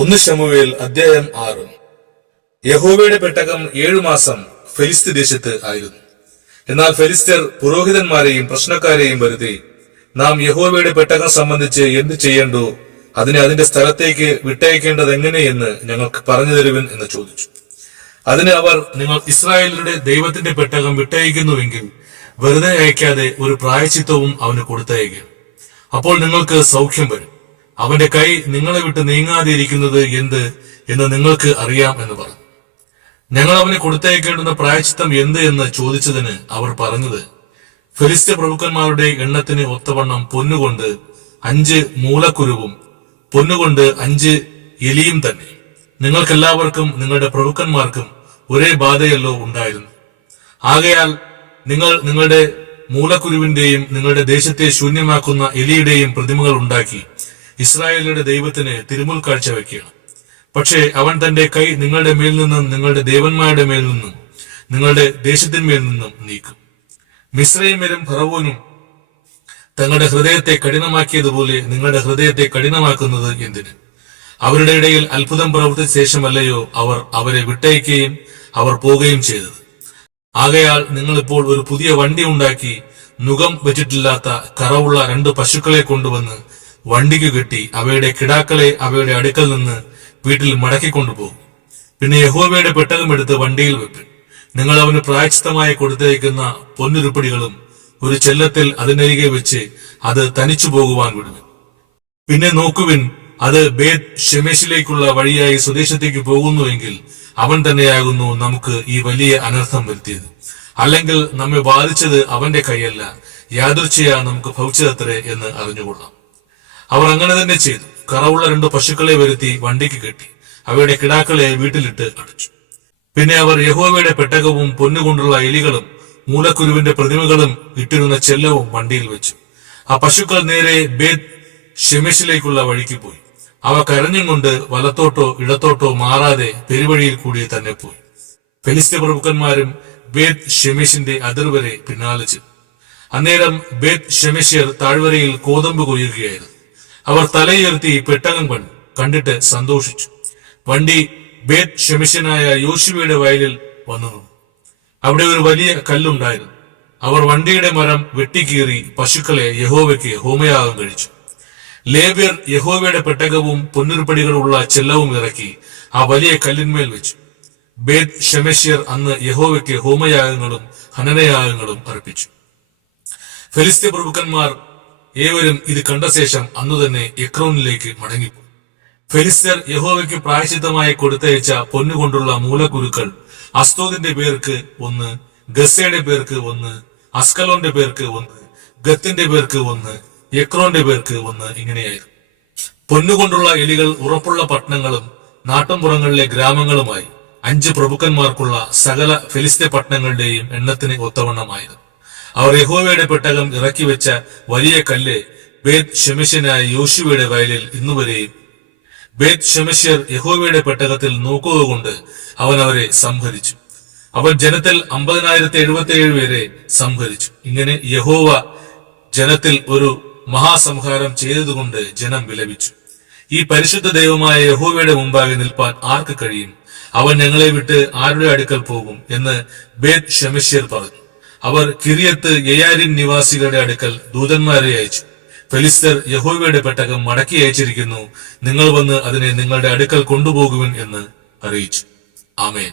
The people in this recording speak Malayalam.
1 ശമൂവേൽ അധ്യായം 6. യഹോവയുടെ പെട്ടകം 7 മാസം ഫെലിസ്ത്യ ദേശത്ത് ആയിരുന്നു. എന്നാൽ ഫെലിസ്ത്യർ പുരോഹിതന്മാരെയും പ്രശ്നക്കാരെയും വരുത്തി, നാം യഹോവയുടെ പെട്ടകം സംബന്ധിച്ച് എന്ത് ചെയ്യേണ്ടോ അതിനെ അതിന്റെ സ്ഥലത്തേക്ക് വിട്ടയക്കേണ്ടത് എങ്ങനെയെന്ന് ഞങ്ങൾക്ക് പറഞ്ഞു തരുവിൻ എന്ന് ചോദിച്ചു. അതിന് അവർ, നിങ്ങൾ ഇസ്രായേലിന്റെ ദൈവത്തിന്റെ പെട്ടകം വിട്ടയക്കുന്നുവെങ്കിൽ വെറുതെ അയക്കാതെ ഒരു പ്രായശ്ചിത്തവും അവന് കൊടുത്തയക്കുക. അപ്പോൾ നിങ്ങൾക്ക് സൗഖ്യം വരും. അവന്റെ കൈ നിങ്ങളെ വിട്ട് നീങ്ങാതിരിക്കുന്നത് എന്ത് എന്ന് നിങ്ങൾക്ക് അറിയാം എന്ന് പറഞ്ഞു. ഞങ്ങൾ അവന് കൊടുത്തയക്കേണ്ടുന്ന പ്രായശ്ചിത്തം എന്ത് എന്ന് ചോദിച്ചതിന് അവർ പറഞ്ഞത്, ഫെലിസ്ത്യ പ്രഭുക്കന്മാരുടെ എണ്ണത്തിന് ഒത്തവണ്ണം പൊന്നുകൊണ്ട് 5 മൂലക്കുരുവും പൊന്നുകൊണ്ട് 5 എലിയും തന്നെ. നിങ്ങൾക്കെല്ലാവർക്കും നിങ്ങളുടെ പ്രഭുക്കന്മാർക്കും ഒരേ ബാധയല്ലോ ഉണ്ടായിരുന്നു. ആകയാൽ നിങ്ങൾ നിങ്ങളുടെ മൂലക്കുരുവിന്റെയും നിങ്ങളുടെ ദേശത്തെ ശൂന്യമാക്കുന്ന എലിയുടെയും പ്രതിമകൾ ഉണ്ടാക്കി ഇസ്രായേലിന്റെ ദൈവത്തിന് തിരുമുൽ കാഴ്ച വയ്ക്കണം. പക്ഷേ അവൻ തന്റെ കൈ നിങ്ങളുടെ മേൽ നിന്നും നിങ്ങളുടെ ദേവന്മാരുടെ മേൽ നിന്നും നിങ്ങളുടെ ദേശത്തിന്മേൽ നിന്നും നീക്കും. മിസ്രയീമ്യരും ഫറവോനും തങ്ങളുടെ ഹൃദയത്തെ കഠിനമാക്കിയതുപോലെ നിങ്ങളുടെ ഹൃദയത്തെ കഠിനമാക്കുന്നത് എന്തിന്? അവരുടെ ഇടയിൽ അത്ഭുതം പ്രവർത്തിച്ച ശേഷമല്ലയോ അവർ അവരെ വിട്ടയക്കുകയും അവർ പോവുകയും ചെയ്തത്? ആകയാൽ നിങ്ങളിപ്പോൾ ഒരു പുതിയ വണ്ടി ഉണ്ടാക്കി നുകം വെച്ചിട്ടില്ലാത്ത കറവുള്ള 2 പശുക്കളെ കൊണ്ടുവന്ന് വണ്ടിക്ക് കെട്ടി അവയുടെ കിടാക്കളെ അവയുടെ അടുക്കൽ നിന്ന് വീട്ടിൽ മടക്കിക്കൊണ്ടുപോകും. പിന്നെ യഹോവയുടെ പെട്ടകം എടുത്ത് വണ്ടിയിൽ വെപ്പിൻ. നിങ്ങൾ അവന് പ്രായശ്ചിത്തമായി കൊടുത്തയക്കുന്ന പൊന്നുരുപ്പടികളും ഒരു ചെല്ലത്തിൽ അതിനരികെ വെച്ച് അത് തനിച്ചു പോകുവാൻ വിടുവിൻ. പിന്നെ നോക്കുവിൻ, അത് ബേത് ഷെമേശിലേക്കുള്ള വഴിയായി സ്വദേശത്തേക്ക് പോകുന്നുവെങ്കിൽ അവൻ തന്നെയാകുന്നു നമുക്ക് ഈ വലിയ അനർത്ഥം വരുത്തിയത്. അല്ലെങ്കിൽ നമ്മെ ബാധിച്ചത് അവന്റെ കൈയല്ല, യാദൃച്ഛയാ നമുക്ക് ഭവിച്ചതത്രേ എന്ന് അറിഞ്ഞുകൊള്ളാം. അവർ അങ്ങനെ തന്നെ ചെയ്തു. കറവുള്ള 2 പശുക്കളെ വരുത്തി വണ്ടിക്ക് കെട്ടി അവയുടെ കിടാക്കളെ വീട്ടിലിട്ട് അടച്ചു. പിന്നെ അവർ യഹോവയുടെ പെട്ടകവും പൊന്നുകൊണ്ടുള്ള എലികളും മൂലക്കുരുവിന്റെ പ്രതിമകളും ഇട്ടിരുന്ന ചെല്ലവും വണ്ടിയിൽ വെച്ചു. ആ പശുക്കൾ നേരെ ബേത് ഷെമേശിലേക്കുള്ള വഴിക്ക് പോയി. അവ കരഞ്ഞും കൊണ്ട് വലത്തോട്ടോ ഇടത്തോട്ടോ മാറാതെ പെരുവഴിയിൽ കൂടി തന്നെ പോയി. ഫെലിസ്ത്യ പ്രഭുക്കന്മാരും ബേത് ഷെമേശിന്റെ അതിർവരെ പിന്നാലെ ചെന്നു. അന്നേരം ബേത് ഷെമേശ്യർ താഴ്വരയിൽ കോതമ്പ് കൊയ്യുകയായിരുന്നു. അവർ തലയുയർത്തി പെട്ടകം കണ്ടിട്ട് സന്തോഷിച്ചു. വണ്ടി ബേത് ഷെമേശ്യനായ യോശുവയുടെ വയലിൽ വന്നു. അവിടെ ഒരു വലിയ കല്ലുണ്ടായിരുന്നു. അവർ വണ്ടിയുടെ മരം വെട്ടിക്കീറി പശുക്കളെ യഹോവയ്ക്ക് ഹോമയാഗം കഴിച്ചു. ലേവ്യർ യഹോവയുടെ പെട്ടകവും പൊന്നുരുപ്പടികളുള്ള ചെല്ലവും ഇറക്കി ആ വലിയ കല്ലിന്മേൽ വെച്ചു. ബേത് ഷെമേശ്യർ അന്ന് യഹോവയ്ക്ക് ഹോമയാഗങ്ങളും ഹനനയാഗങ്ങളും അർപ്പിച്ചു. ഫെലിസ്ത്യ പ്രഭുക്കന്മാർ ഏവരും ഇത് കണ്ട ശേഷം അന്നു തന്നെ എക്രോനിലേക്ക് മടങ്ങിപ്പോയി. ഫെലിസ്ത്യർ യഹോവയ്ക്ക് പ്രായശ്ചിത്തമായി കൊടുത്തയച്ച പൊന്നുകൊണ്ടുള്ള മൂലക്കുരുക്കൾ അസ്തോദിന്റെ പേർക്ക് 1, ഗസ്സയുടെ പേർക്ക് 1, അസ്കലോന്റെ പേർക്ക് 1, ഗത്തിന്റെ പേർക്ക് 1, എക്രോന്റെ പേർക്ക് 1 ഇങ്ങനെയായിരുന്നു. പൊന്നുകൊണ്ടുള്ള എലികൾ ഉറപ്പുള്ള പട്ടണങ്ങളും നാട്ടുംപുറങ്ങളിലെ ഗ്രാമങ്ങളുമായി 5 പ്രഭുക്കന്മാർക്കുള്ള സകല ഫെലിസ്ത്യ പട്ടണങ്ങളുടെയും എണ്ണത്തിന് ഒത്തവണ്ണമായിരുന്നു. അവർ യഹോവയുടെ പെട്ടകം ഇറക്കി വെച്ച വലിയ കല്ല് ബേത് ഷെമേശ്യനായ യോശുവയുടെ വയലിൽ ഇന്നുവരെയും. ബേത് ഷെമേശ്യർ യഹോവയുടെ പെട്ടകത്തിൽ നോക്കുക കൊണ്ട് അവൻ അവരെ സംഹരിച്ചു. അവൻ ജനത്തിൽ 50,077 പേരെ സംഹരിച്ചു. ഇങ്ങനെ യഹോവ ജനത്തിൽ ഒരു മഹാസംഹാരം ചെയ്തതുകൊണ്ട് ജനം വിലപിച്ചു. ഈ പരിശുദ്ധ ദൈവമായ യഹോവയുടെ മുമ്പാകെ നിൽപ്പാൻ ആർക്ക് കഴിയും? അവൻ ഞങ്ങളെ വിട്ട് ആരുടെ അടുക്കൽ പോകും എന്ന് ബേത് ഷെമേശ്യർ പറഞ്ഞു. അവർ കിര്യത്ത് യെയാരീം നിവാസികളുടെ അടുക്കൽ ദൂതന്മാരെ അയച്ചു. ഫെലിസ്ത്യർ യഹോവയുടെ പെട്ടകം മടക്കി അയച്ചിരിക്കുന്നു, നിങ്ങൾ വന്ന് അതിനെ നിങ്ങളുടെ അടുക്കൽ കൊണ്ടുപോകുവിൻ എന്ന് അറിയിച്ചു. ആമേൻ.